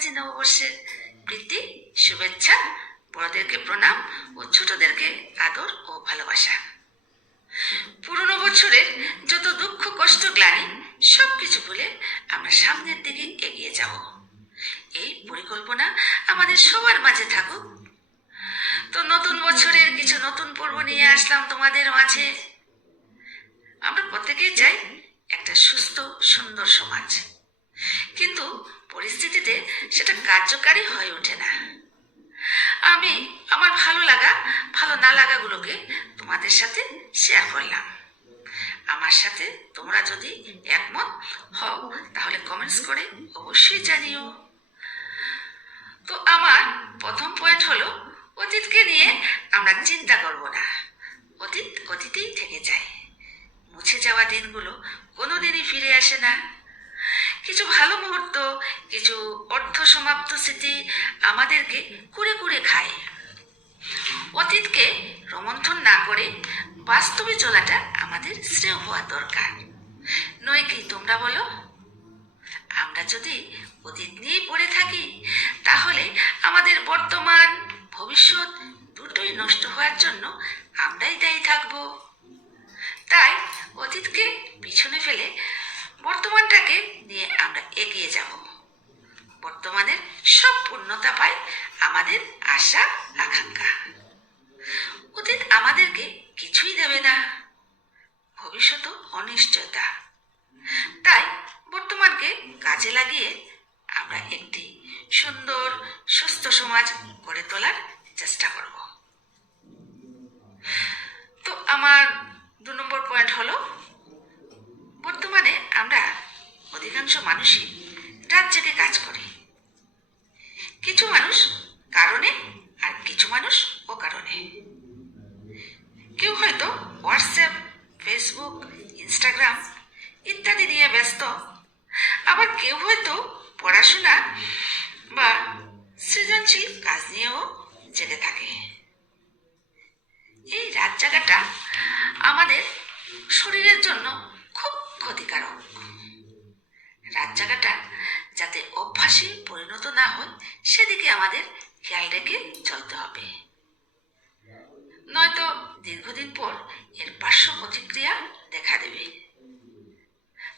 ইংরাজি নববর্ষের প্রীতি, শুভেচ্ছা, বড়দেরকে প্রণাম ও ছোটদেরকে আদর ও ভালোবাসা। পুরনো বছরের যত দুঃখ, কষ্ট, গ্লানি সব কিছু ভুলে আমরা সামনের দিকে এগিয়ে যাব। এই পরিকল্পনা আমাদের সবার মাঝে থাকুক। তো নতুন বছরের কিছু নতুন পর্ব নিয়ে আসলাম তোমাদের মাঝে। আমরা প্রত্যেকেই চাই একটা সুস্থ, সুন্দর সমাজ। কিন্তু পরিস্থিতিতে সেটা কার্যকারী হয়ে ওঠে না। আমি আমার ভালো লাগা, ভালো না লাগাগুলোকে তোমাদের সাথে শেয়ার করলাম। আমার সাথে তোমরা যদি একমত হও, তাহলে কমেন্টস করে অবশ্যই জানিও। তো আমার প্রথম পয়েন্ট হলো, অতীতকে নিয়ে আমরা চিন্তা করব না। অতীত অতীতেই থেকে যায়। মুছে যাওয়া দিনগুলো কোনোদিনই ফিরে আসে না। কিছু ভালো মুহূর্ত, কিছু অর্ধ সমাপ্ত স্মৃতি আমাদেরকে কুড়ে কুড়ে খায়। অতীতকে রোমন্থন না করে বাস্তবে চলাটা আমাদের শ্রেয় হওয়া দরকার। নয় কি তোমরা বলো? আমরা যদি অতীত নিয়েই পড়ে থাকি, তাহলে আমাদের বর্তমান, ভবিষ্যৎ দুটোই নষ্ট হওয়ার জন্য আমরাই দায়ী থাকব। তাই অতীতকে পিছনে ফেলে বর্তমানটাকে নিয়ে আমরা এগিয়ে যাব বর্তমানের সব পূর্ণতা পায় আমাদের আশা, আকাঙ্ক্ষা। অতীত আমাদেরকে কিছুই দেবে না। ভবিষ্যৎ অনিশ্চয়তা। তাই বর্তমানকে কাজে লাগিয়ে আমরা একটি সুন্দর, সুস্থ সমাজ গড়ে তোলার চেষ্টা করব। তো আমার দু নম্বর পয়েন্ট হলো, বর্তমানে আমরা অধিকাংশ মানুষই রাত জেগে কাজ করি। কিছু মানুষ কারণে আর কিছু মানুষ ও কারণে কেউ হয়তো হোয়াটসঅ্যাপ, ফেসবুক, ইনস্টাগ্রাম ইত্যাদি নিয়ে ব্যস্ত। আবার কেউ হয়তো পড়াশোনা বা সৃজনশীল কাজ নিয়েও জেগে থাকে। এই রাত জাগাটা আমাদের শরীরের জন্য খুব ক্ষতিকারক। রাত জাগাটা যাতে অভ্যাসে পরিণত না হয়, সেদিকে আমাদের রেখে চলতে হবে। নয়তো দীর্ঘদিন পর এর পার্শ্ব প্রতিক্রিয়া দেখা দেবে।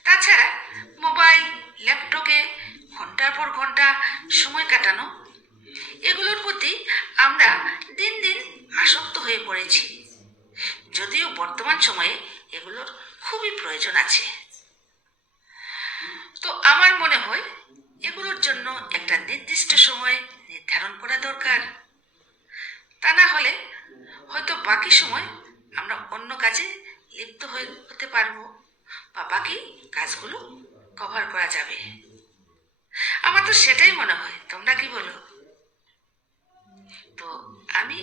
তাছাড়া মোবাইল, ল্যাপটপে ঘণ্টার পর ঘণ্টা সময় কাটানো, এগুলোর প্রতি আমরা দিন দিন আসক্ত হয়ে পড়েছি। যদিও বর্তমান সময়ে এগুলোর খুবই প্রয়োজন আছে। তো আমার মনে হয় এগুলোর জন্য একটা নির্দিষ্ট সময় নির্ধারণ করা দরকার তা না হলে বাকি সময় আমরা অন্য কাজে লিপ্ত হয়ে হতে পারব। বা বাকি কাজগুলো কভার করা যাবে? আমার তো সেটাই মনে হয়। তোমরা কি বলো? তো আমি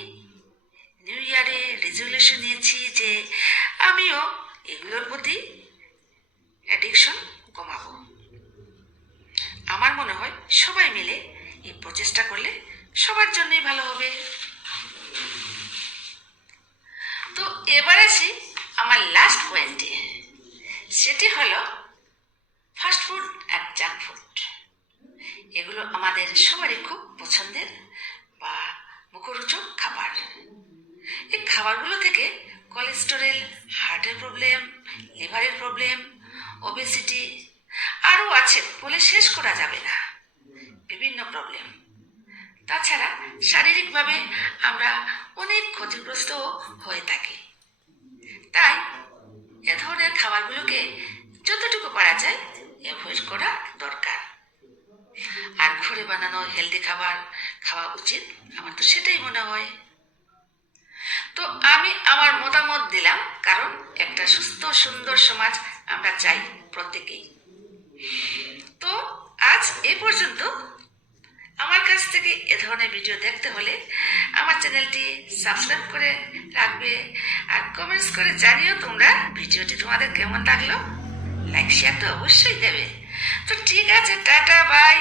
নিউ ইয়ারে রেজুলেশন নিয়েছি যে আমিও এগুলোর প্রতি অ্যাডিকশন কমাবো। আমার মনে হয় সবাই মিলে এই প্রচেষ্টা করলে সবার জন্যই ভালো হবে। তো এবার আসি আমার লাস্ট পয়েন্টে সেটি হলো ফাস্ট ফুড আর জাঙ্ক ফুড এগুলো আমাদের সবারই খুব পছন্দের বা মুখরোচক খাবার। এই খাবারগুলো থেকে কোলেস্টেরল হার্টের প্রবলেম লিভারের প্রবলেম ওবেসিটি আরও আছে বলে শেষ করা যাবে না। বিভিন্ন প্রবলেম তাছাড়া শারীরিকভাবে আমরা অনেক ক্ষতিগ্রস্ত হয়ে থাকি। তাই এ ধরনের খাবারগুলোকে যতটুকু পারা যায় অ্যাভয়েড করা দরকার। আর ঘরে বানানো হেলদি খাবার খাওয়া উচিত, আমার তো সেটাই মনে হয়। তো আমি আমার মতামত দিলাম, কারণ একটা সুস্থ, সুন্দর সমাজ আমরা চাই প্রত্যেকেই। তো আজ এ পর্যন্ত। আমার কাছ থেকে এ ধরনের ভিডিও দেখতে হলে আমার চ্যানেলটি সাবস্ক্রাইব করে রাখবে আর কমেন্টস করে জানিও তোমরা ভিডিওটি তোমাদের কেমন লাগল। লাইক শেয়ার তো অবশ্যই দেবে। তো ঠিক আছে, টাটা বাই